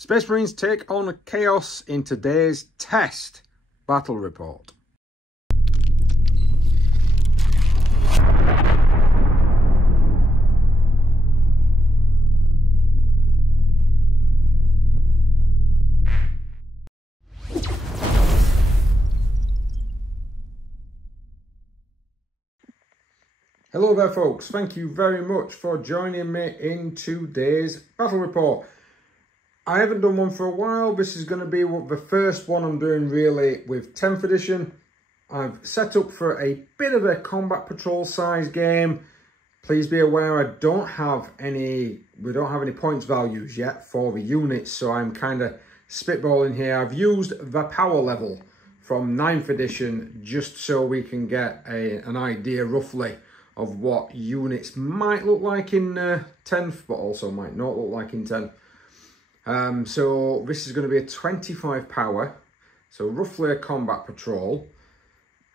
Space Marines take on Chaos in today's test battle report. Hello there folks, thank you very much for joining me in today's battle report. I haven't done one for a while. This is going to be the first one I'm doing really with 10th edition. I've set up for a bit of a combat patrol size game. Please be aware we don't have any points values yet for the units, so I'm kind of spitballing here. I've used the power level from 9th edition just so we can get an idea roughly of what units might look like in 10th, but also might not look like in 10th. So this is going to be a 25 power, so roughly a combat patrol.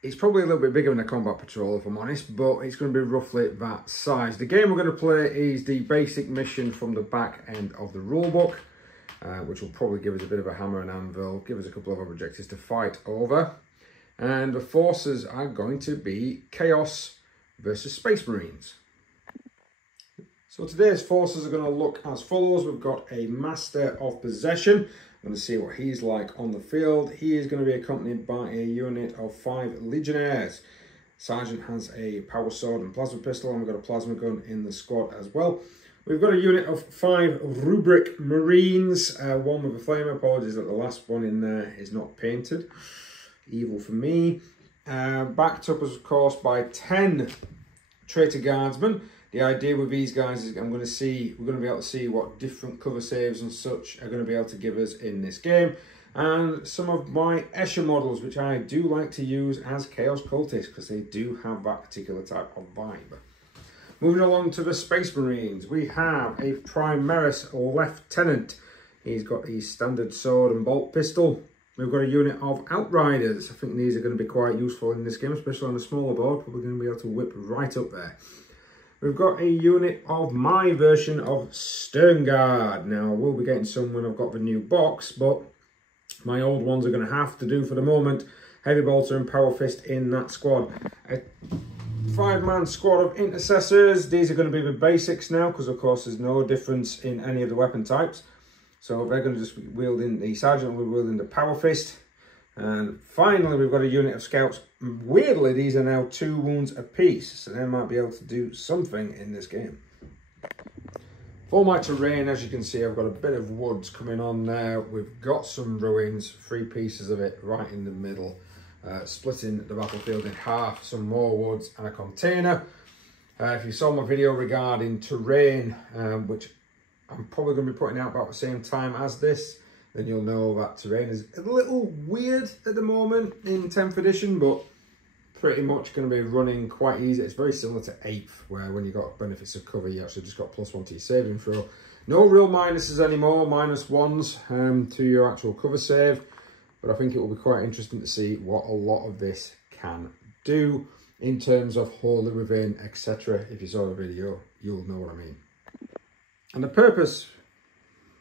It's probably a little bit bigger than a combat patrol if I'm honest, but it's going to be roughly that size. The game we're going to play is the basic mission from the back end of the rulebook, which will probably give us a bit of a hammer and anvil, give us a couple of objectives to fight over. And the forces are going to be Chaos versus Space Marines. So today's forces are going to look as follows. We've got a Master of Possession. I'm going to see what he's like on the field. He is going to be accompanied by a unit of 5 Legionnaires. Sergeant has a power sword and plasma pistol, and we've got a plasma gun in the squad as well. We've got a unit of 5 Rubric Marines, one with a flame. Apologies that the last one in there is not painted. Evil for me. Backed up, of course, by 10 Traitor Guardsmen. The idea with these guys is we're going to be able to see what different cover saves and such are going to be able to give us in this game. And some of my Escher models, which I do like to use as Chaos Cultists, because they do have that particular type of vibe. Moving along to the Space Marines, we have a Primaris Lieutenant. He's got his standard sword and bolt pistol. We've got a unit of Outriders. I think these are going to be quite useful in this game, especially on a smaller board. We're going to be able to whip right up there. We've got a unit of my version of Sternguard. Now, I will be getting some when I've got the new box, but my old ones are going to have to do for the moment. Heavy Bolter and Power Fist in that squad. A 5-man squad of Intercessors. These are going to be the basics now, because of course there's no difference in any of the weapon types. So they're going to just be wielding, the Sergeant will be wielding the Power Fist. And finally, we've got a unit of Scouts. Weirdly, these are now 2 wounds apiece, so they might be able to do something in this game. For my terrain, as you can see, I've got a bit of woods coming on there. We've got some ruins, 3 pieces of it right in the middle, splitting the battlefield in half, some more woods and a container. If you saw my video regarding terrain, which I'm probably going to be putting out about the same time as this, then you'll know that terrain is a little weird at the moment in 10th edition, but pretty much going to be running quite easy. It's very similar to 8th, where when you got benefits of cover, you actually just got +1 to your saving throw. No real minuses anymore, -1s to your actual cover save, but I think it will be quite interesting to see what a lot of this can do in terms of Holy Within, etc. If you saw the video, you'll know what I mean. And the purpose,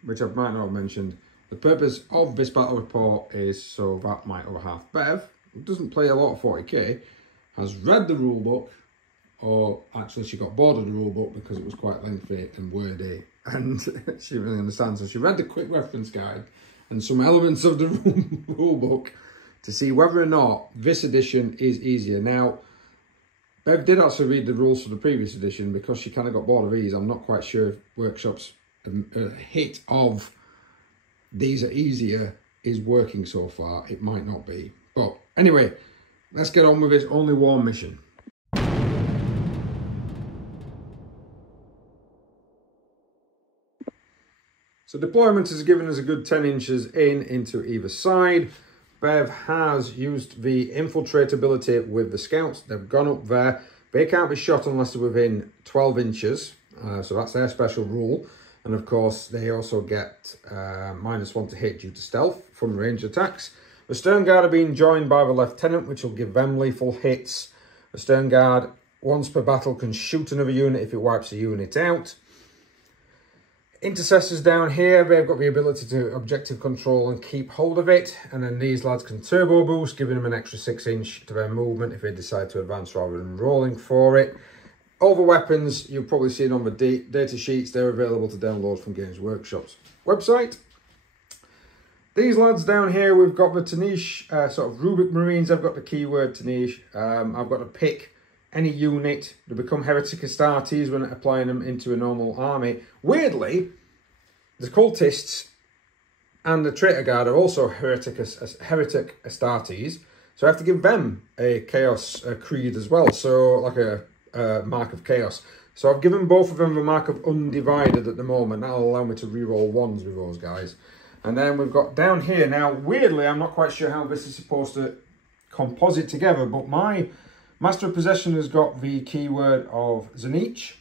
which I might not have mentioned, the purpose of this battle report is so that my other half, Bev, who doesn't play a lot of 40k, has read the rulebook, or actually she got bored of the rulebook because it was quite lengthy and wordy, and she really understands. So she read the quick reference guide and some elements of the rulebook to see whether or not this edition is easier. Now, Bev did actually read the rules for the previous edition because she kind of got bored of these. I'm not quite sure if Workshop's hit of these are easier is working so far. It might not be. But anyway, let's get on with this Only War mission. So deployment has given us a good 10 inches into either side. Bev has used the infiltrate ability with the Scouts. They've gone up there. They can't be shot unless they're within 12 inches. So that's their special rule. And of course, they also get -1 to hit due to stealth from ranged attacks. The Sternguard are being joined by the Lieutenant, which will give them lethal hits. The Sternguard, once per battle, can shoot another unit if it wipes a unit out. Intercessors down here, they've got the ability to objective control and keep hold of it. And then these lads can turbo boost, giving them an extra 6 inch to their movement if they decide to advance rather than rolling for it. All the weapons, you'll probably see it on the data sheets. They're available to download from Games Workshop's website. These lads down here, we've got the Tanish sort of Rubik Marines. I've got the keyword Tanish. I've got to pick any unit to become Heretic Astartes when applying them into a normal army. Weirdly, the Cultists and the Traitor Guard are also Heretic Astartes. So I have to give them a Chaos Creed as well. So like a Mark of Chaos. So I've given both of them the Mark of Undivided at the moment. That'll allow me to reroll 1s with those guys. And then we've got down here. Now, weirdly, I'm not quite sure how this is supposed to composite together, but my Master of Possession has got the keyword of Zenich,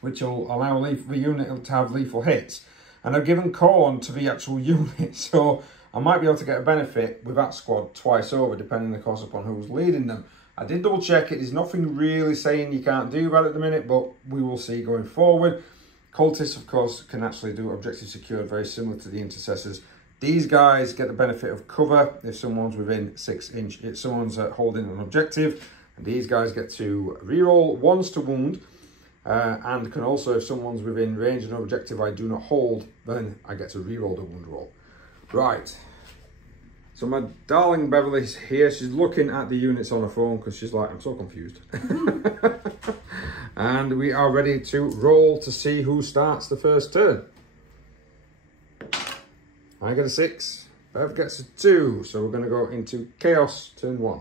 which will allow the unit to have lethal hits. And I've given Corn to the actual unit, so I might be able to get a benefit with that squad twice over, depending, of course, upon who's leading them. I did double check it. There's nothing really saying you can't do that at the minute, but we will see going forward. Cultists, of course, can actually do objective secured, very similar to the Intercessors. These guys get the benefit of cover if someone's within 6 inch, if someone's holding an objective. And these guys get to reroll 1s to wound, and can also, if someone's within range of an objective I do not hold, then I get to reroll the wound roll. Right. So my darling Beverly's here. She's looking at the units on her phone because she's like, I'm so confused. And we are ready to roll to see who starts the first turn. I get a 6. Bev gets a 2. So we're going to go into Chaos turn 1.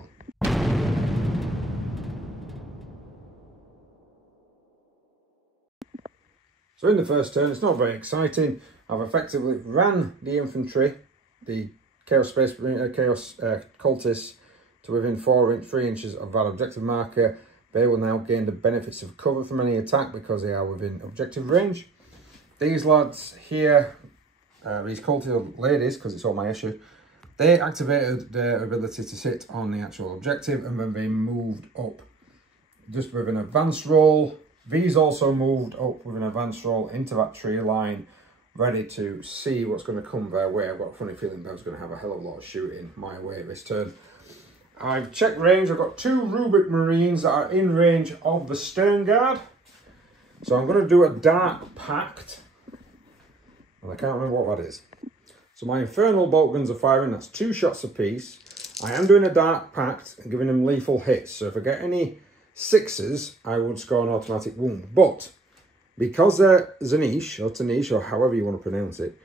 So in the first turn, it's not very exciting. I've effectively ran the infantry, the Chaos Space Cultists, to within 3 inches of that objective marker. They will now gain the benefits of cover from any attack because they are within objective range. These lads here, these cultist ladies, because it's all my issue, they activated their ability to sit on the actual objective, and then they moved up just with an advance roll. These also moved up with an advance roll into that tree line, ready to see what's going to come their way. I've got a funny feeling Bev's going to have a hell of a lot of shooting my way this turn. I've checked range. I've got 2 Rubik Marines that are in range of the Stern Guard. So I'm going to do a Dark Pact. And I can't remember what that is. So my Infernal Bolt Guns are firing. That's 2 shots apiece. I am doing a Dark Pact and giving them lethal hits. So if I get any 6s, I would score an automatic wound. But because they're Zenich, or Tanish, or however you want to pronounce it,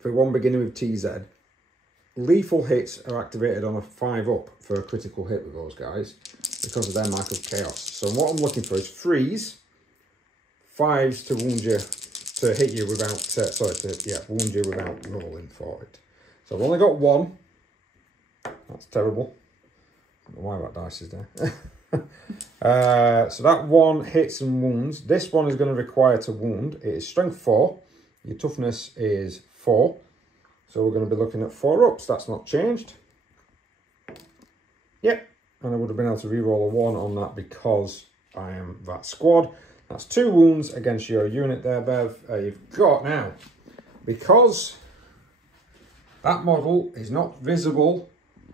for one beginning with TZ, lethal hits are activated on a 5 up for a critical hit with those guys because of their Mark of Chaos. So what I'm looking for is 3s, 5s to wound you, to hit you without, wound you without rolling for it. So I've only got 1. That's terrible. I don't know why that dice is there. So that 1 hits and wounds. This one is going to require to wound. It is strength 4. Your toughness is 4. So we're going to be looking at 4 ups. That's not changed. Yep. And I would have been able to reroll a 1 on that because I am that squad. That's 2 wounds against your unit there, Bev. You've got now, because that model is not visible,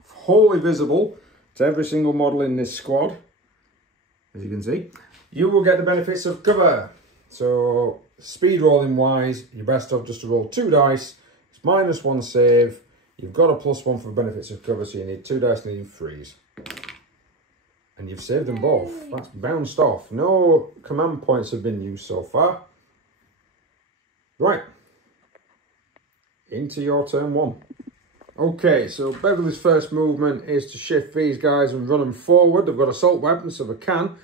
wholly visible to every single model in this squad, as you can see, you will get the benefits of cover. So speed rolling wise, you're best off just to roll 2 dice. It's -1 save. You've got a +1 for benefits of cover, so you need 2 dice needing 3s. And you've saved them both. That's bounced off. No command points have been used so far. Right. Into your turn 1. Okay, so Beverly's first movement is to shift these guys and run them forward. They've got assault weapons, so they can.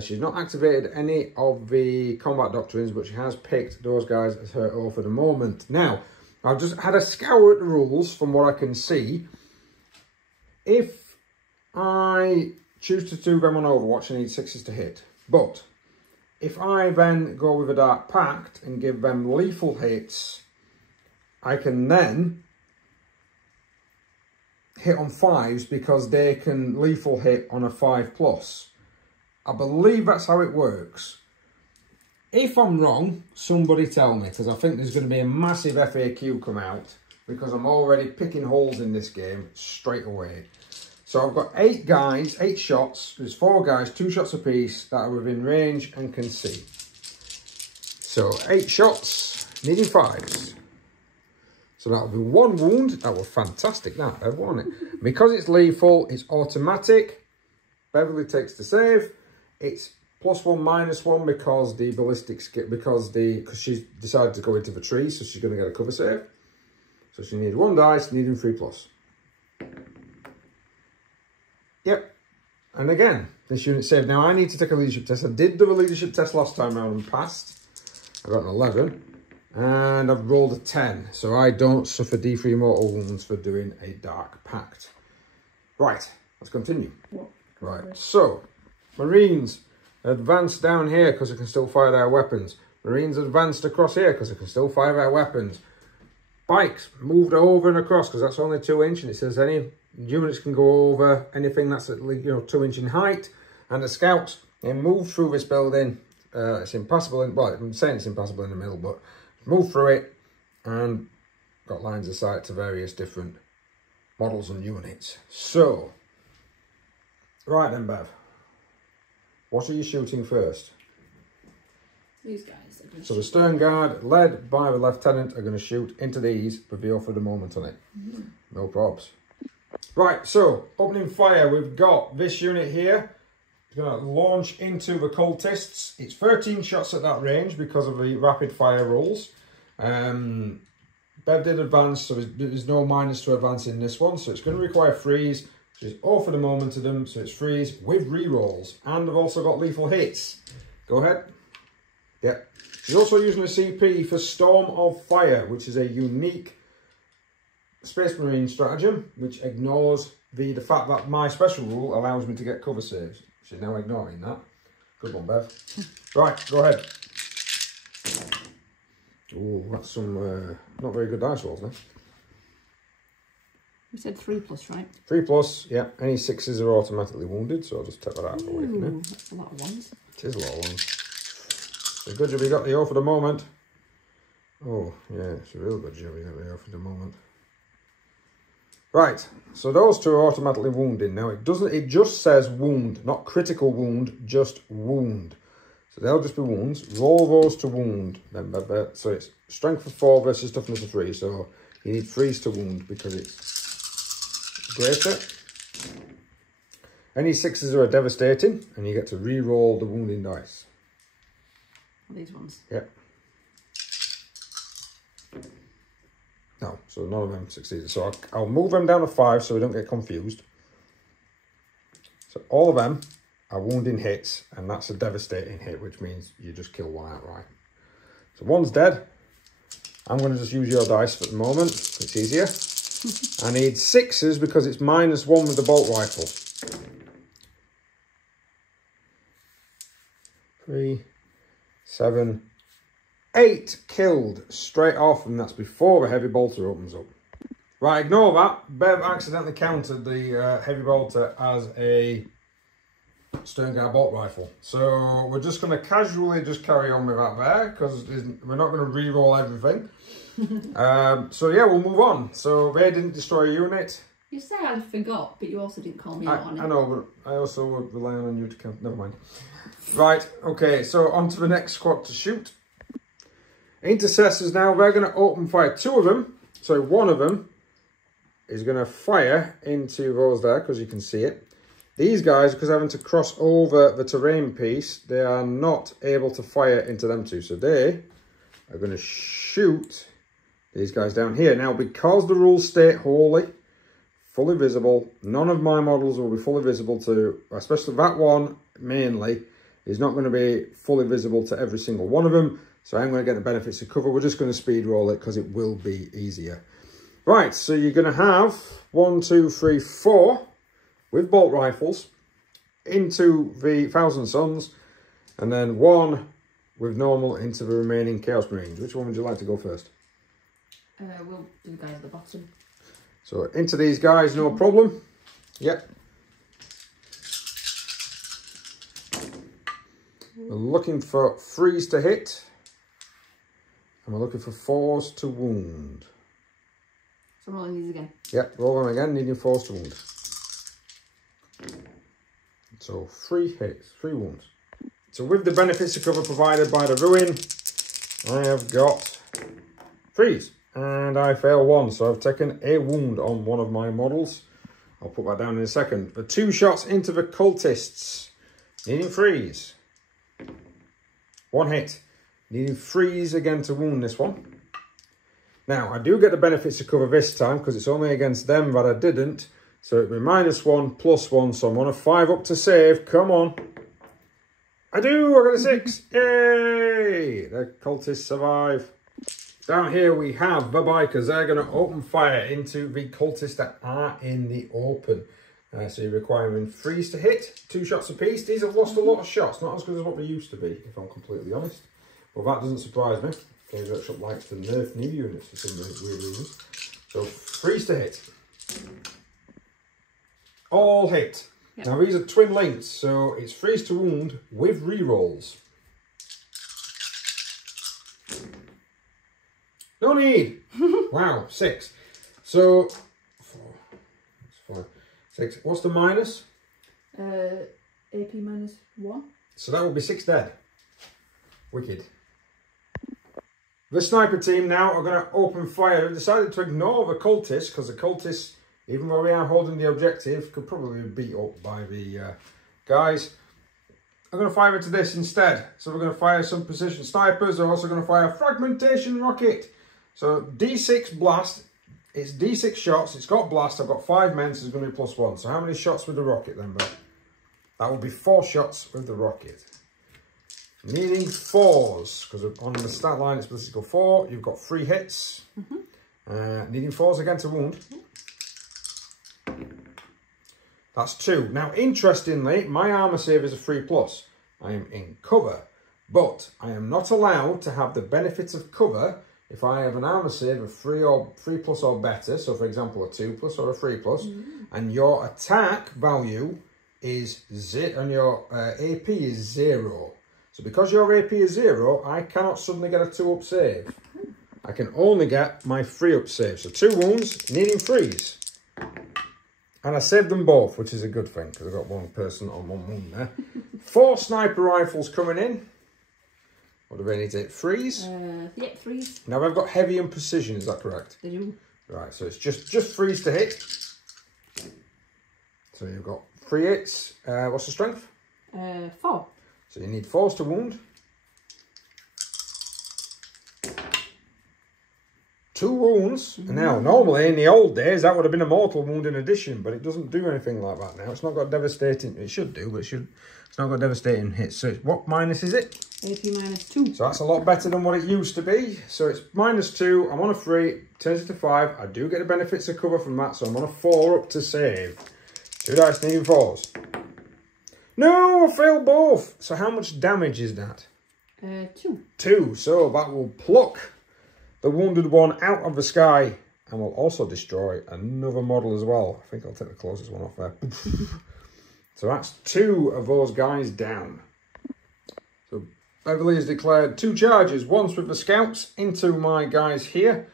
She's not activated any of the combat doctrines, but she has picked those guys as her O for the moment. Now, I've just had a scour at the rules from what I can see. If I choose to do them on Overwatch, I need 6s to hit. But if I then go with a Dark Pact and give them lethal hits, I can then hit on 5s because they can lethal hit on a 5+. I believe that's how it works. If I'm wrong, somebody tell me, because I think there's going to be a massive FAQ come out, because I'm already picking holes in this game straight away. So I've got 8 guys, 8 shots. There's 4 guys, 2 shots apiece that are within range and can see. So 8 shots, needing 5s. So that'll be 1 wound. That was fantastic, that, Bev, wasn't it? Because it's lethal, it's automatic. Beverly takes the save. It's +1, -1 because the ballistics get, because she's decided to go into the tree, so she's going to get a cover save. So she needed 1 dice, needing 3+. Yep. And again, this unit saved. Now I need to take a leadership test. I did do a leadership test last time round and passed. I got an 11. And I've rolled a 10. So I don't suffer D3 mortal wounds for doing a Dark Pact. Right. Let's continue. Right. So, Marines advanced down here because they can still fire their weapons. Marines advanced across here because they can still fire their weapons. Bikes moved over and across because that's only 2 inch, and it says any units can go over anything that's at least 2 inch in height. And the scouts, they moved through this building. It's impassable in, well, I'm saying it's impassable in the middle, but moved through it and got lines of sight to various different models and units. So, right then, Bev. What are you shooting first? These guys. So the stern guard, led by the lieutenant, are going to shoot into these with the for the moment on it. No probs. Right, so opening fire, we've got this unit here. It's going to launch into the cultists. It's 13 shots at that range because of the rapid fire rolls. Bev did advance, so there's no minus to advance in this one. So it's going to require freeze. So it's for the moment to them, so it's freeze with re-rolls. And I've also got lethal hits. Go ahead. Yep. She's also using a CP for Storm of Fire, which is a unique Space Marine stratagem, which ignores the fact that my special rule allows me to get cover saves. She's now ignoring that. Good one, Bev. Right, go ahead. Oh, that's some not very good dice rolls, then. You said 3+, right? 3+, yeah. Any 6s are automatically wounded, so I'll just take that out of the way for now. That's a lot of ones. It is a lot of ones. So good job you got the O for the moment. Oh, yeah, it's a real good job you got the O for the moment. Right, so those 2 are automatically wounded. Now it just says wound, not critical wound, just wound. So they'll just be wounds. Roll those to wound. So it's strength of 4 versus toughness of 3. So you need freeze to wound because it's greater. Any 6s are devastating, and you get to re-roll the wounding dice. These ones? Yep. No, so none of them succeeded. So I'll move them down to 5 so we don't get confused. So all of them are wounding hits, and that's a devastating hit, which means you just kill one outright. So 1's dead. I'm going to just use your dice for the moment. It's easier. I need 6s because it's -1 with the bolt rifle. 3, 7, 8 killed straight off, and that's before the heavy bolter opens up. Right, ignore that. Bev accidentally counted the heavy bolter as a stern guard bolt rifle. So we're just going to casually just carry on with that there, because we're not going to re-roll everything. So yeah, we'll move on. So they didn't destroy a unit. You say I forgot, but you also didn't call me out on it. I know, but I also would rely on you to count. Never mind. Right, okay, so on to the next squad to shoot. Intercessors now, they're going to open fire. 2 of them, so 1 of them is going to fire into those there, because you can see it. These guys, because having to cross over the terrain piece, they are not able to fire into them 2. So they are going to shoot these guys down here. Now, because the rules state holy, fully visible, none of my models will be fully visible to, especially that one mainly, is not going to be fully visible to every single one of them. So I'm going to get the benefits of cover. We're just going to speed roll it because it will be easier. Right, so you're going to have 1, 2, 3, 4 with bolt rifles into the Thousand Suns, and then 1 with normal into the remaining Chaos Marines. Which one would you like to go first? We'll do the guys at the bottom. So into these guys, no problem. Yep. We're looking for 3s to hit. And we're looking for 4s to wound. So I'm rolling these again. Yep, roll them again, needing 4s to wound. So 3 hits, 3 wounds. So with the benefits of cover provided by the ruin, I have got 3s. And I fail 1, so I've taken a wound on one of my models. I'll put that down in a second. For 2 shots into the cultists, needing 3s. 1 hit, needing 3s again to wound this one. Now, I do get the benefits of cover this time because it's only against them that I didn't. So it'll be -1, +1, so I'm on a 5 up to save. Come on. I do, I got a 6. Yay! The cultists survive. Down here we have the bikers. They're going to open fire into the cultists that are in the open. So you're requiring 3s to hit, 2 shots apiece. These have lost a lot of shots, not as good as what they used to be, if I'm completely honest. But that doesn't surprise me. Games Workshop likes to nerf new units for some weird reason. So 3s to hit. All hit. Yep. Now these are twin links, so it's 3s to wound with re-rolls. No need. Wow, 6. So 4, 5, 6. What's the minus? AP -1. So that would be 6 dead. Wicked. The sniper team now are going to open fire. They've decided to ignore the cultists because the cultists, even though we are holding the objective, could probably be beat up by the guys. I'm going to fire into this instead. So we're going to fire some precision snipers. They're also going to fire a fragmentation rocket. So D6 blast. It's D6 shots. It's got blast. I've got 5 men, so it's going to be +1. So how many shots with the rocket then, bro? That will be 4 shots with the rocket. Needing 4s, because on the stat line it's supposed to go 4. You've got 3 hits. Needing 4s again to wound. That's 2. Now, interestingly, my armour save is a 3+. I am in cover, but I am not allowed to have the benefits of cover if I have an armour save of 3+ or better. So, for example, a 2+ or a 3+, and your attack value is 0 and your AP is 0. So because your AP is 0, I cannot suddenly get a 2-up save. I can only get my 3-up save. So 2 wounds, needing 3s. And I saved them both, which is a good thing, because I've got 1 person on 1 wound there. 4 sniper rifles coming in. What do they need to hit? 3s? Yeah, 3s. Now I've got heavy and precision, is that correct? They do. Right, so it's just 3s to hit. So you've got 3 hits. What's the strength? 4. So you need 4s to wound. 2 wounds. And now, normally in the old days, that would have been a mortal wound in addition, but it doesn't do anything like that now. It's not got devastating. It should do, but it's not got devastating hits. So what minus is it? AP -2. So that's a lot better than what it used to be. So it's -2. I'm on a 3. Turns it to 5. I do get the benefits of cover from that, so I'm on a 4 up to save. 2 dice needing 4s. No, I failed both. So how much damage is that? 2. 2. So that will pluck the wounded one out of the sky and will also destroy another model as well. I think I'll take the closest one off there. So that's 2 of those guys down. So Beverly has declared 2 charges. Once with the scouts into my guys here.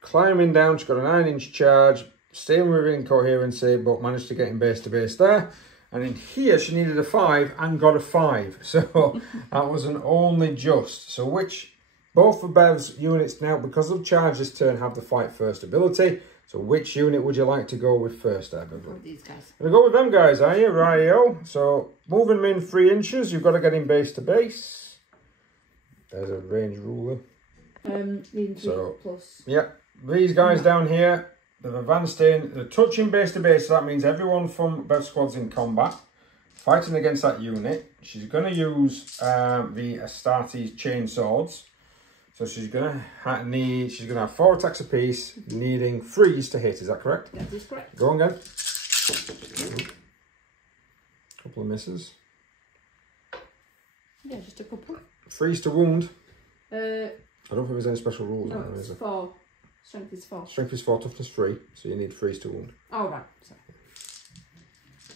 Climbing down, she's got a 9-inch charge. Staying within coherency, but managed to get in base to base there. And in here, she needed a 5 and got a 5. So that was an only just. So both of Bev's units now, because of charge this turn, have the fight first ability. So which unit would you like to go with first, Beverly? These guys. We'll go with them guys, are you? Rightio. So moving them in 3 inches, you've got to get in base to base. There's a range ruler. Needing 2 plus. Yeah, these guys down here. They've advanced in, they're touching base to base, so that means everyone from Bev's squad's in combat, fighting against that unit. She's going to use the Astartes chain swords. So she's going to have 4 attacks apiece, needing 3s to hit, is that correct? That is correct. Go on, again. Couple of misses. Yeah, just a couple. 3s to wound. I don't think there's any special rules no, on there, is there? 4. Strength is 4. Strength is 4, toughness 3, so you need 3s to wound. Oh, right. Sorry.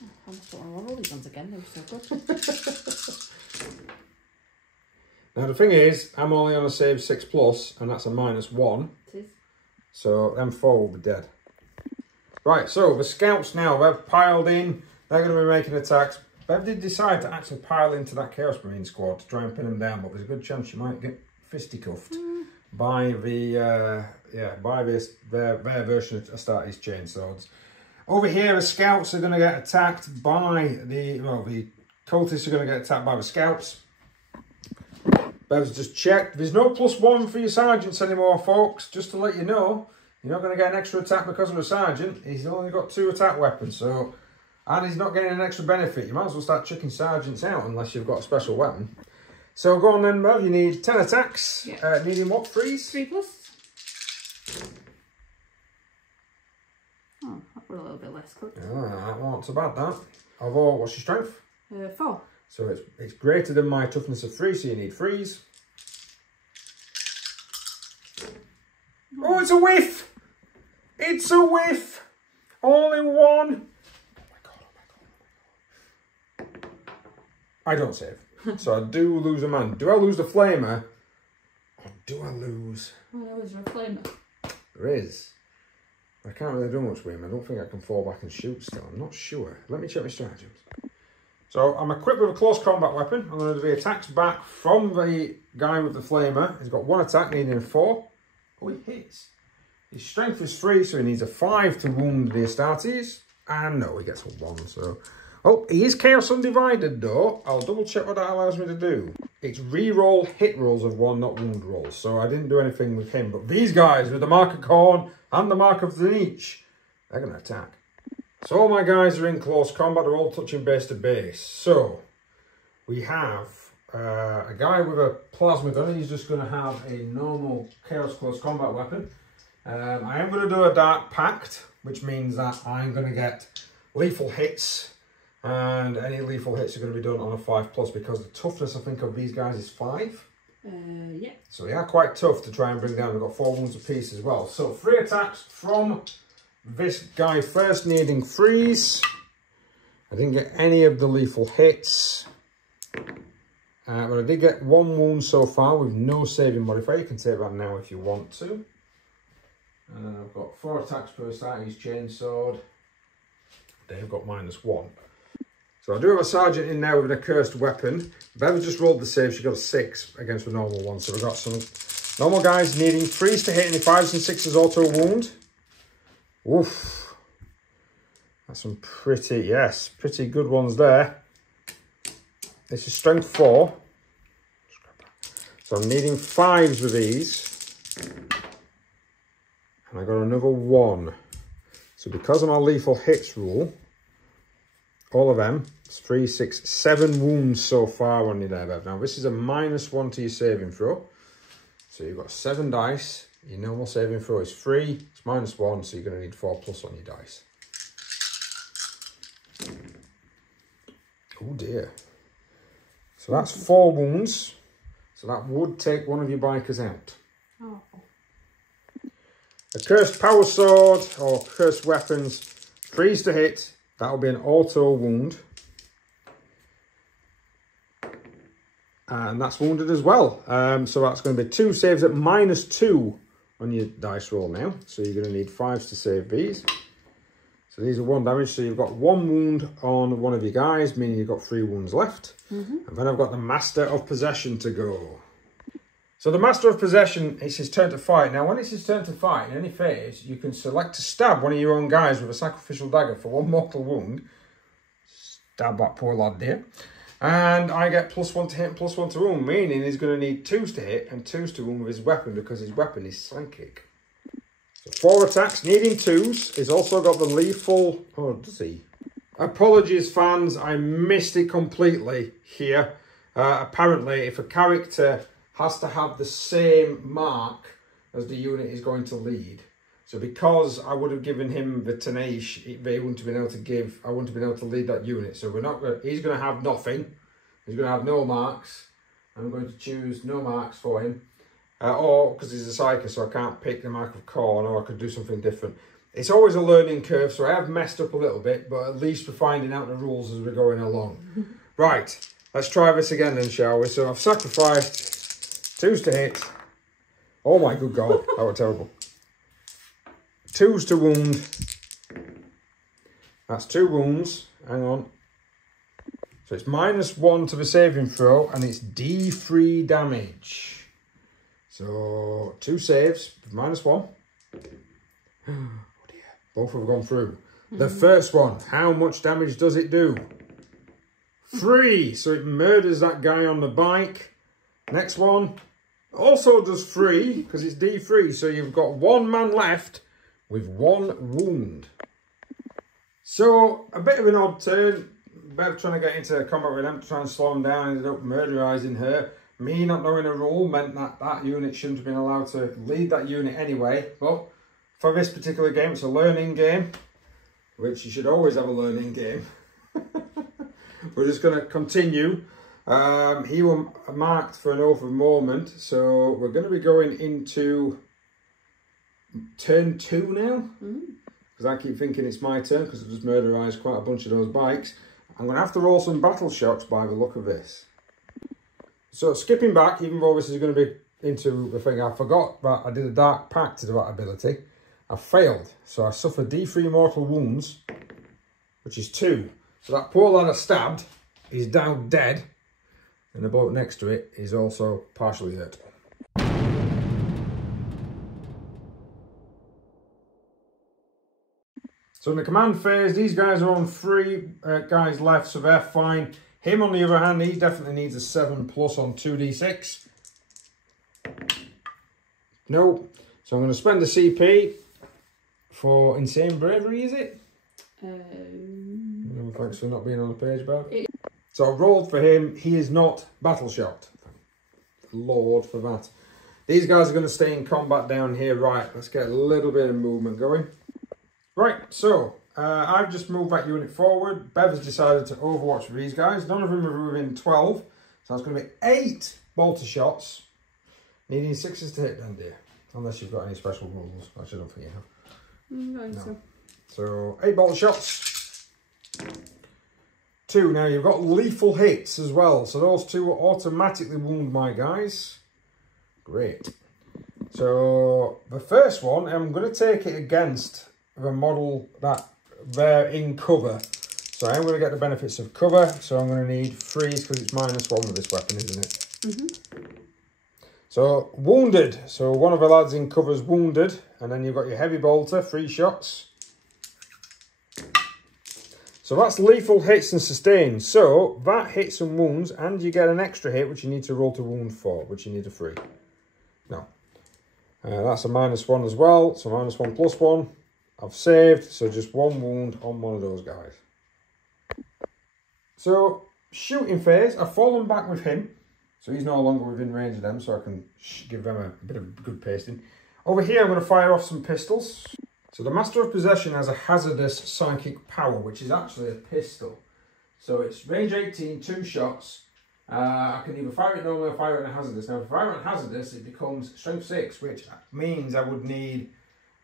I must not roll these ones again, they were so good. Now the thing is, I'm only on a save 6+, and that's a -1. It is. So them 4 will be dead. Right, so the scouts now, they've piled in. They're going to be making attacks. Bev did decide to actually pile into that Chaos Marine squad to try and pin them down, but there's a good chance you might get fisticuffed by the their version of Astartes chainswords. Over here, the scouts are going to get attacked by the cultists are going to get attacked by the scouts. Bev's just checked. There's no +1 for your sergeants anymore, folks. Just to let you know, you're not going to get an extra attack because of a sergeant. He's only got 2 attack weapons, so. And he's not getting an extra benefit. You might as well start chucking sergeants out unless you've got a special weapon. So go on then, Bev. You need 10 attacks. Yeah. Needing what? Freeze? 3+. Oh, that was a little bit less good. Yeah, not so bad, that. Although, what's your strength? 4. So it's greater than my toughness of 3, so you need freeze. Oh, it's a whiff! It's a whiff! Only 1. I don't save, so I do lose a man. Do I lose the flamer, or do I lose? Oh, there was a flamer. There is. I can't really do much with him. I don't think I can fall back and shoot still. I'm not sure. Let me check my stratagems. So I'm equipped with a close combat weapon. I'm going to do attacks back from the guy with the flamer. He's got 1 attack, needing a 4. Oh, he hits. His strength is 3, so he needs a 5 to wound the Astartes. And no, he gets a 1, so... Oh, he is Chaos Undivided though. I'll double check what that allows me to do. It's re-roll hit rolls of 1, not wound rolls. So I didn't do anything with him. But these guys with the Mark of Khorne and the Mark of Tzeentch, they're going to attack. So all my guys are in close combat. They're all touching base to base. So we have a guy with a plasma gun. He's just going to have a normal Chaos close combat weapon. I am going to do a Dark Pact, which means that I'm going to get lethal hits. And any lethal hits are going to be done on a 5+, because the toughness, I think, of these guys is 5. Yeah. So they are quite tough to try and bring down. We've got 4 wounds apiece as well. So 3 attacks from this guy first, needing freeze. I didn't get any of the lethal hits. But I did get 1 wound so far with no saving modifier. You can take that now if you want to. And then I've got 4 attacks per Astartes chainsword. They've got -1. So I do have a sergeant in there with an accursed weapon. Bev just rolled the save. She got a 6 against the normal one. So we've got some normal guys needing freeze to hit any 5s and 6s auto wound. Oof. That's some pretty good ones there. This is strength 4. So I'm needing 5s with these. And I got another 1. So because of my lethal hits rule, all of them, 3, 6, 7 wounds so far on you there, Bev. Now this is a -1 to your saving throw. So you've got 7 dice. Your normal saving throw is 3. It's -1, so you're going to need 4+ on your dice. Oh dear. So that's 4 wounds. So that would take one of your bikers out. Oh. A cursed power sword or cursed weapons, freeze to hit. That'll be an auto wound. And that's wounded as well. So that's going to be 2 saves at -2 on your dice roll now. So you're going to need 5s to save these. So these are 1 damage. So you've got 1 wound on one of your guys, meaning you've got 3 wounds left. And then I've got the Master of Possession to go. So the Master of Possession, it's his turn to fight. Now, when it's his turn to fight, in any phase, you can select to stab one of your own guys with a sacrificial dagger for 1 mortal wound. Stab that poor lad there. And I get +1 to hit and +1 to wound, meaning he's going to need 2s to hit and 2s to wound with his weapon, because his weapon is psychic. So 4 attacks, needing 2s. He's also got the lethal... Oh, does he? Apologies, fans. I missed it completely here. Apparently, if a character has to have the same mark as the unit he's going to lead. So because I would have given him the Tenacious, they wouldn't have been able to give, I wouldn't have been able to lead that unit. So we're not going to, he's going to have nothing. He's going to have no marks. I'm going to choose no marks for him. Or, because he's a psyker, so I can't pick the Mark of Khorne, or I could do something different. It's always a learning curve, so I have messed up a little bit, but at least we're finding out the rules as we're going along. Right, let's try this again then, shall we? So I've sacrificed 2s to hit. Oh my good God, that was terrible. 2s to wound. That's 2 wounds. Hang on. So it's -1 to the saving throw, and it's D3 damage. So 2 saves, -1. Oh dear, both have gone through. The first one, how much damage does it do? 3, so it murders that guy on the bike. Next one also does 3, because it's D3, so you've got 1 man left with 1 wound. So, a bit of an odd turn. Bev trying to get into combat with him to try and slow him down, ended up murderising her. Me not knowing a rule meant that that unit shouldn't have been allowed to lead that unit anyway. But for this particular game, it's a learning game, which you should always have a learning game. We're just going to continue. He was marked for an oath of moment, so we're going to be going into turn 2 now. Because I keep thinking it's my turn, because I've just murderised quite a bunch of those bikes. I'm going to have to roll some battle shots by the look of this. So skipping back, even though this is going to be into the thing, I forgot that I did a Dark Pact to that ability. I failed, so I suffered D3 mortal wounds, which is 2. So that poor lad I stabbed is down dead, and the bloke next to it is also partially hurt. So in the command phase, these guys are on 3 guys left, so they're fine. Him, on the other hand, he definitely needs a 7+ on 2d6. No. So I'm going to spend the CP for Insane Bravery, is it? No, thanks for not being on the page, Bev. So I've rolled for him. He is not battle shocked. Lord for that. These guys are going to stay in combat down here. Right, let's get a little bit of movement going. Right, so I've just moved that unit forward. Bev has decided to overwatch for these guys. None of them are within 12. So that's going to be 8 bolter shots. Needing 6s to hit then, dear. Unless you've got any special rules, which I don't think you have. No. So 8 bolter shots. 2. Now you've got lethal hits as well. So those 2 will automatically wound my guys. Great. So the first one, I'm going to take it against the model that they're in cover. So I'm going to get the benefits of cover. So I'm going to need 3s because it's -1 with this weapon, isn't it? So wounded. So one of the lads in cover is wounded. And then you've got your heavy bolter, 3 shots. So that's lethal hits and sustains. So that hits and wounds, and you get an extra hit, which you need to roll to wound for, which you need a 3. No. That's a -1 as well. So -1 + 1. I've saved, so just 1 wound on one of those guys. So, shooting phase, I've fallen back with him. So he's no longer within range of them, so I can give them a bit of good pasting. Over here, I'm going to fire off some pistols. So the Master of Possession has a hazardous psychic power, which is actually a pistol. So it's range 18, 2 shots. I can either fire it normally or fire it in a hazardous. Now, if I fire it in hazardous, it becomes strength 6, which means I would need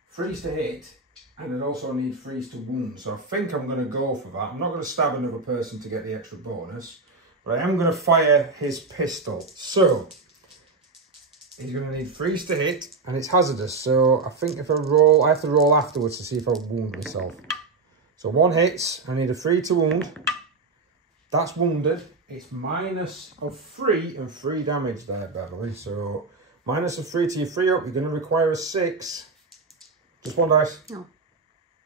3s to hit. And I'd also need 3s to wound. So I think I'm going to go for that. I'm not going to stab another person to get the extra bonus. But I am going to fire his pistol. So he's going to need 3s to hit. And it's hazardous. So I think if I roll, I have to roll afterwards to see if I wound myself. So 1 hits. I need a 3 to wound. That's wounded. It's -3 and 3 damage there, Beverly. So -3 to your 3 up. You're going to require a 6. Just 1 dice? No.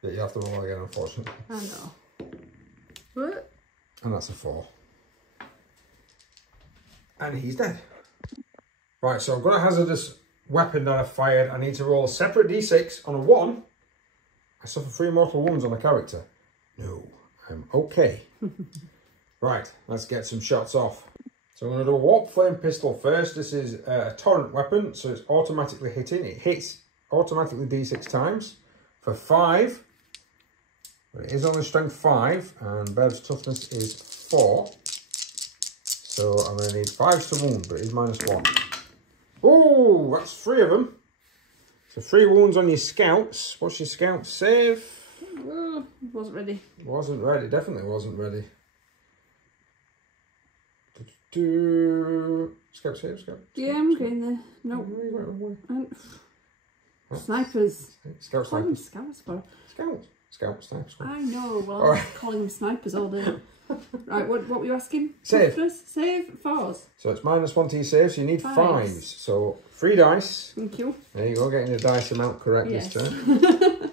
Yeah, you have to roll again, unfortunately. I know. What? And that's a 4. And he's dead. Right, so I've got a hazardous weapon that I've fired. I need to roll a separate d6. On a 1, I suffer 3 mortal wounds on the character. No, I'm okay. Right, let's get some shots off. So I'm going to do a warp flame pistol first. This is a torrent weapon, so it's automatically hitting. It hits automatically d6 times for 5. But it is only strength 5, and Bev's toughness is 4. So I'm going to need 5s to wound, but it is -1. Oh, that's 3 of them. So So 3 wounds on your scouts. What's your scout save? Well, wasn't ready. Wasn't ready. Definitely wasn't ready. Scout save, scout. Yeah, I'm getting there. Nope. Snipers. Scout Call them snipers. scouts, but Scout snipers. I know. Well, All I'm calling them snipers all day. Right, what were you asking? Save. Save 4s. So it's -1 to your save, so you need 5s. 5s. So 3 dice. Thank you. There you go, getting the dice amount correct Yes. this time.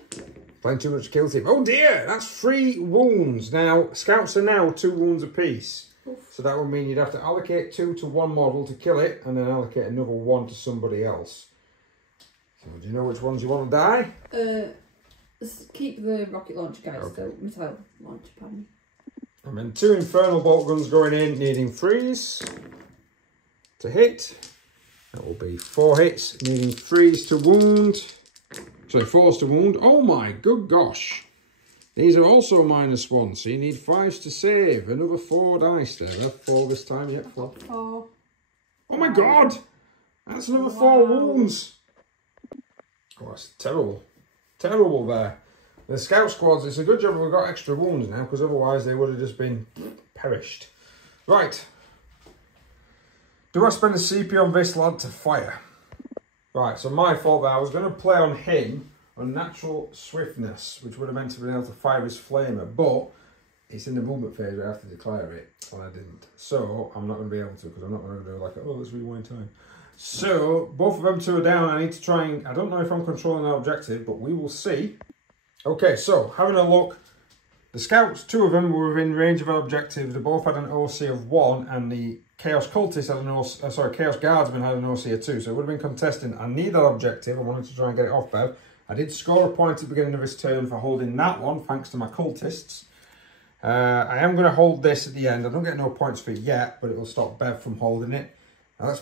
Playing too much kill team. Oh dear, that's 3 wounds. Now, scouts are now 2 wounds apiece. Oof. So that would mean you'd have to allocate 2 to one model to kill it, and then allocate another 1 to somebody else. So do you know which ones you want to die? Let's keep the rocket launch, guys. Okay. So, missile launch, pardon me. And then 2 infernal bolt guns going in, needing 3s to hit. That will be 4 hits, needing 3s to wound. Sorry, 4s to wound. Oh my good gosh. These are also -1, so you need 5s to save. Another 4 dice there. That's 4 this time, yep, 4. 4. Oh my god! That's another 4 wounds. Oh, that's terrible. Terrible there. The scout squads, it's a good job we've got extra wounds now, because otherwise they would have just been perished. Right. Do I spend a CP on this lad to fire? Right, so my fault there. I was going to play on him on natural swiftness, which would have meant to be able to fire his flamer, but it's in the movement phase where I have to declare it, and I didn't. So I'm not going to be able to, because I'm not going to do like, oh, let's rewind time. So both of them 2 are down. I need to try and, I don't know if I'm controlling our objective, but we will see. Okay, so having a look, the scouts, 2 of them were within range of our objective. They both had an OC of 1, and the Chaos Cultist had an OC, Chaos Guardsman had an OC of 2, so it would have been contesting. I need that objective. I wanted to try and get it off, Bev. I did score a point at the beginning of this turn for holding that one, thanks to my cultists. I am going to hold this at the end. I don't get no points for it yet, but it will stop Bev from holding it. Now let's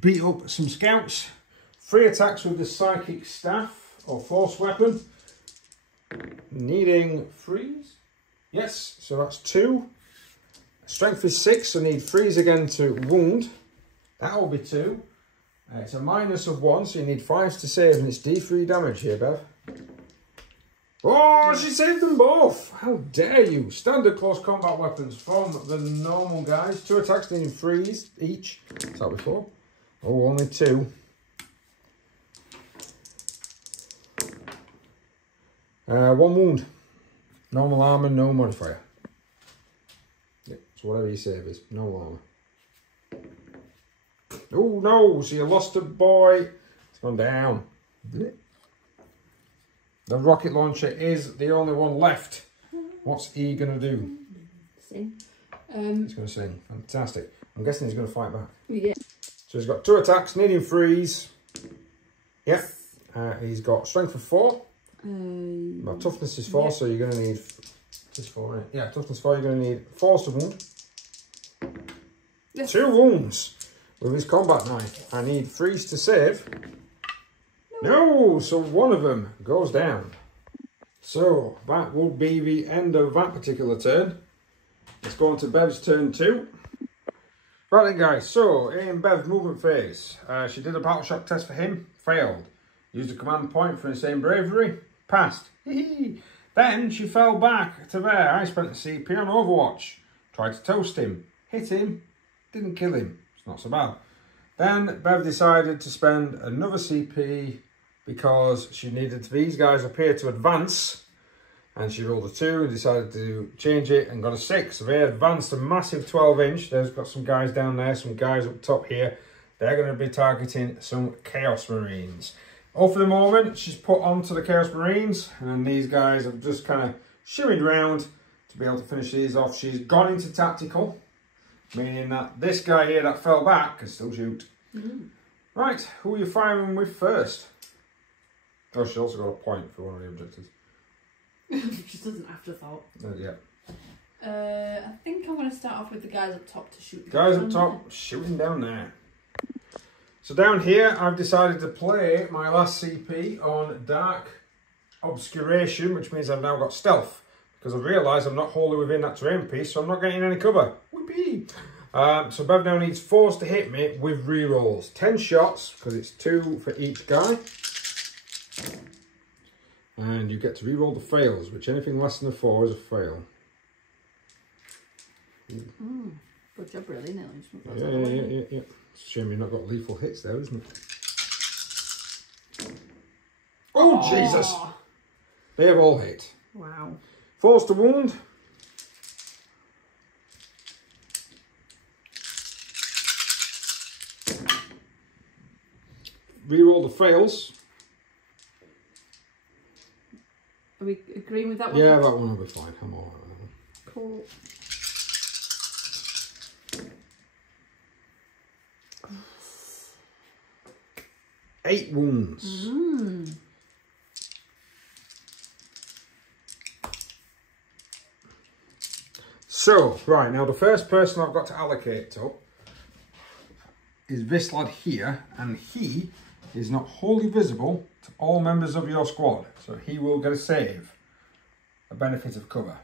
beat up some scouts. 3 attacks with the Psychic Staff, or Force Weapon. Needing 3s. Yes, so that's 2. Strength is 6, so need 3s again to wound. That will be 2. It's a -1, so you need 5s to save, and it's D3 damage here, Bev. Oh, she saved them both! How dare you! Standard close combat weapons from the normal guys. 2 attacks needing 3s each. Is that before? Oh, only 2. 1 wound. Normal armor, no modifier. Yep, so whatever you save is, no armor. Oh no, so you lost a boy. It's gone down. The rocket launcher is the only one left. What's he going to do? Sing. He's going to sing. Fantastic. I'm guessing he's going to fight back. Yeah. So he's got 2 attacks, needing 3s. Yep. He's got strength of 4. Well, toughness is 4, so you're going to need... Just 4, right? Yeah, toughness 4, you're going to need 4 to wound. Yes. 2 wounds with his combat knife. I need 3s to save. No, so 1 of them goes down. So that will be the end of that particular turn. Let's go on to Bev's turn 2. Right then, guys, so in Bev's movement phase, she did a battle shock test for him, failed. Used a command point for insane bravery, passed. Then she fell back to there. I spent a CP on Overwatch, tried to toast him, hit him, didn't kill him. It's not so bad. Then Bev decided to spend another CP because she needed these guys up here to advance, and she rolled a 2 and decided to change it and got a 6. So they advanced a massive 12-inch. There's got some guys down there, some guys up top here. They're going to be targeting some Chaos Marines. Oh, for the moment, she's put onto the Chaos Marines, and these guys have just kind of shimmied round to be able to finish these off. She's gone into tactical, meaning that this guy here that fell back can still shoot. Right, who are you firing with first? Oh, she also got a point for one of the objectives. Just as an afterthought. Yeah. I think I'm going to start off with the guys up top to shoot. Guys up top, shooting down there. So down here, I've decided to play my last CP on Dark Obscuration, which means I've now got Stealth, because I've realised I'm not wholly within that terrain piece, so I'm not getting any cover. Whoopee! So Bev now needs 4s to hit me with rerolls. 10 shots, because it's 2 for each guy. And you get to re-roll the fails, which anything less than a 4 is a fail. Good job, really, Neil. Yeah. It's a shame you've not got lethal hits there, isn't it? Oh, Jesus! They have all hit. Wow. Force to wound. Reroll the fails. Are we agreeing with that one? Yeah, that one will be fine. I'm all right. Cool. Eight wounds. So, right, now the first person I've got to allocate to is this lad here, and he is not wholly visible to all members of your squad. So he will get a save, a benefit of cover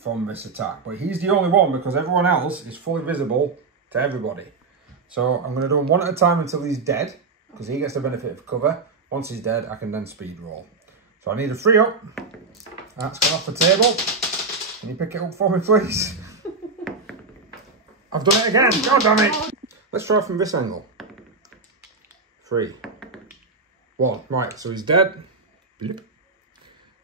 from this attack. But he's the only one because everyone else is fully visible to everybody. So I'm going to do them one at a time until he's dead, because he gets the benefit of cover. Once he's dead, I can then speed roll. So I need a 3 up. That's gone off the table. Can you pick it up for me, please? I've done it again. God damn it. Let's try from this angle. 3, 1. Right, so he's dead. And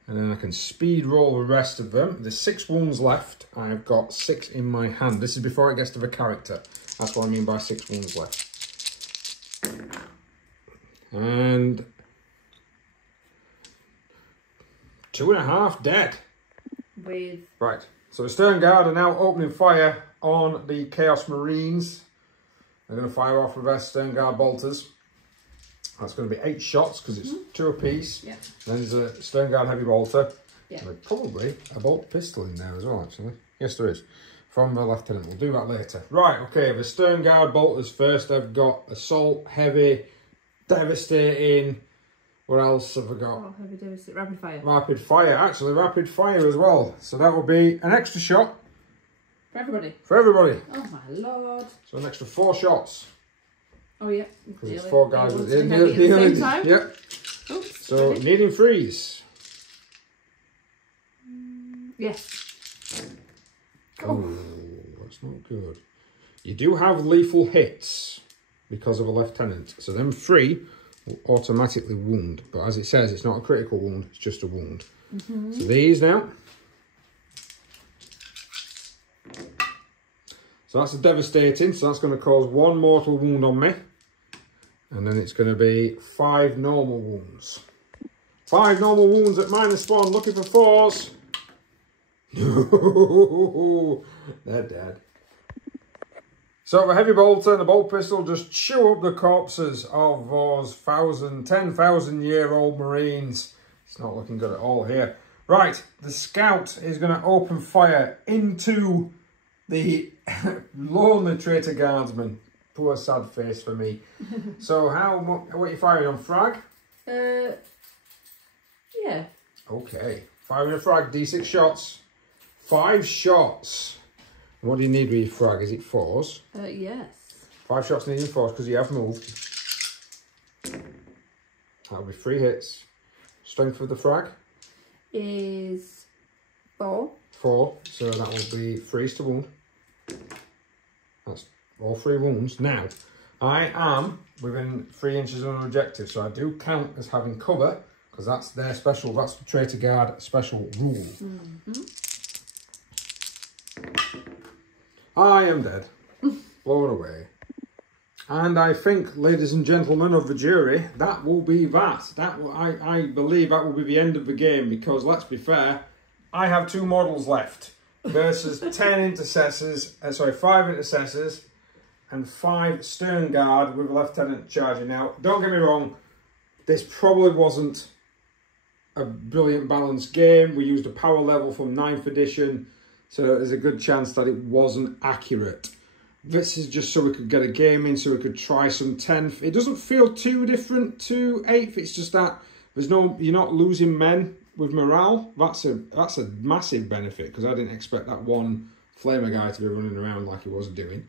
then I can speed roll the rest of them. There's 6 wounds left. I've got 6 in my hand. This is before it gets to the character. That's what I mean by 6 wounds left. And 2.5 dead. With... Right, so the Stern Guard are now opening fire on the Chaos Marines. They're going to fire off with their Stern Guard bolters. That's going to be 8 shots because it's 2 apiece. Yeah. Then there's a Stern Guard heavy bolter. Yeah. And there's probably a bolt pistol in there as well, actually. Yes, there is. From the Lieutenant. We'll do that later. Right, okay, the Stern Guard bolters first. I've got Assault, Heavy, Devastating. What else have I got? Oh, heavy devastating. Rapid fire. Rapid fire, actually, rapid fire as well. So that will be an extra shot. For everybody? For everybody. Oh my lord. So an extra 4 shots. Oh yeah. Because it's 4 guys at at the same time? Yep. Oops, so ready? needing freeze. Yes. Oh, that's not good. You do have lethal hits because of a lieutenant. So them 3 will automatically wound. But as it says, it's not a critical wound, it's just a wound. So these now. So that's a devastating. So that's going to cause 1 mortal wound on me. And then it's going to be 5 normal wounds. 5 normal wounds at -1, looking for 4s. No, they're dead. So the heavy bolter and the bolt pistol just chew up the corpses of those 10,000-year-old Marines. It's not looking good at all here. Right, the scout is going to open fire into the lonely traitor guardsman. Poor sad face for me. So what are you firing on, frag? Yeah. Okay, firing a frag, D6 shots. 5 shots. What do you need with your frag? Is it 4s? Yes. 5 shots needing 4s because you have moved. That'll be 3 hits. Strength of the frag? Is 4. 4. So that will be 3s to wound. That's all 3 wounds. Now, I am within 3 inches of an objective, so I do count as having cover because that's their special, that's the Traitor Guard special rule. I am dead. Blown away. And I think, ladies and gentlemen of the jury, that will be that. I believe that will be the end of the game because, let's be fair, I have 2 models left versus 5 intercessors and 5 Stern Guard with a Lieutenant charging. Now, don't get me wrong, this probably wasn't a brilliant balanced game. We used a power level from 9th edition. So there's a good chance that it wasn't accurate. This is just so we could get a game in, so we could try some 10th. It doesn't feel too different to 8th. It's just that you're not losing men with morale. That's a massive benefit because I didn't expect that one flamer guy to be running around like he was doing.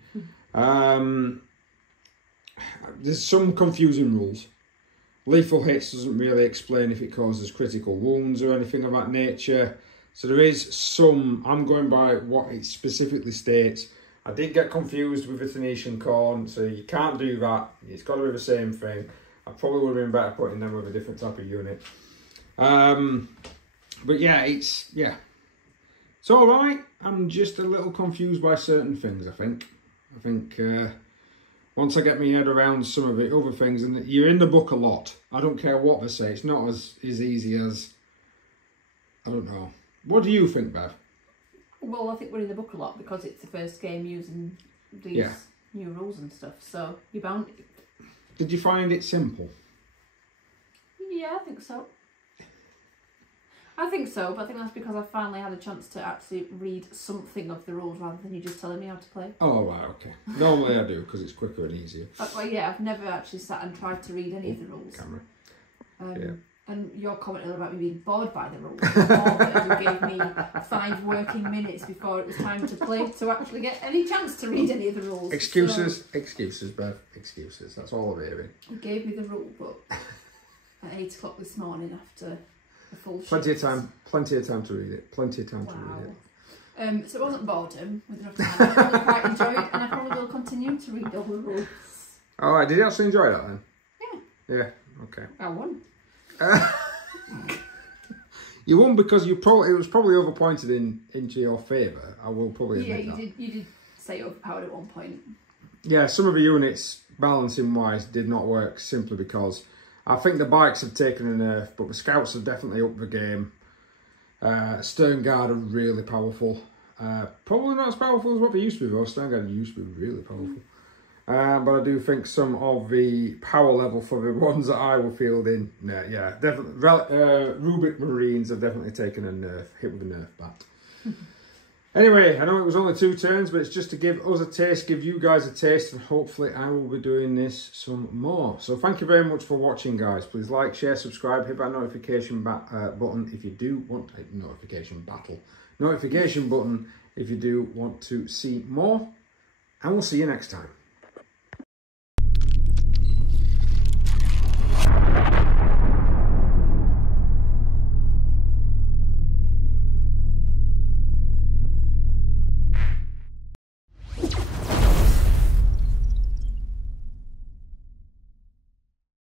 There's some confusing rules. Lethal hits doesn't really explain if it causes critical wounds or anything of that nature. So there is some, I'm going by what it specifically states. I did get confused with the Tunisian corn, so you can't do that. It's got to be the same thing. I probably would have been better putting them with a different type of unit. But yeah, it's all right. I'm just a little confused by certain things, I think. Once I get my head around some of the other things, and you're in the book a lot. I don't care what they say. It's not as easy as, I don't know. What do you think, Bev? Well, I think we're in the book a lot because it's the first game using these new rules and stuff. So you're bound. Did you find it simple? Yeah, I think so. But I think that's because I finally had a chance to actually read something of the rules rather than you just telling me how to play. Oh, right, okay. Normally I do because it's quicker and easier. Well, yeah, I've never actually sat and tried to read any of the rules. Camera. And your comment earlier about me being bored by the rules, or that you gave me 5 working minutes before it was time to play to actually get any chance to read any of the rules. Excuses, Bev, excuses. That's all I'm hearing. You gave me the rule book at 8 o'clock this morning after a full shift. Plenty of time to read it. Plenty of time to read it. So it wasn't boredom with enough time. I probably quite enjoyed it, and I probably will continue to read all the rules. All right, did you actually enjoy that then? Yeah. Yeah. Okay. I won. You won because it was probably overpointed into your favour. I will probably admit that. You did say overpowered at one point. Yeah, some of the units balancing wise did not work simply because I think the bikes have taken a nerf, but the scouts have definitely upped the game. Stern Guard are really powerful. Probably not as powerful as what they used to be though. Stern Guard used to be really powerful. But I do think some of the power level for the ones that I will field in, definitely. Rubik Marines have definitely taken a nerf, hit with a nerf bat. Anyway, I know it was only 2 turns, but it's just to give us a taste, give you guys a taste, and hopefully I will be doing this some more. So thank you very much for watching, guys. Please like, share, subscribe, hit that notification button if you do want a notification button if you do want to see more, and we'll see you next time.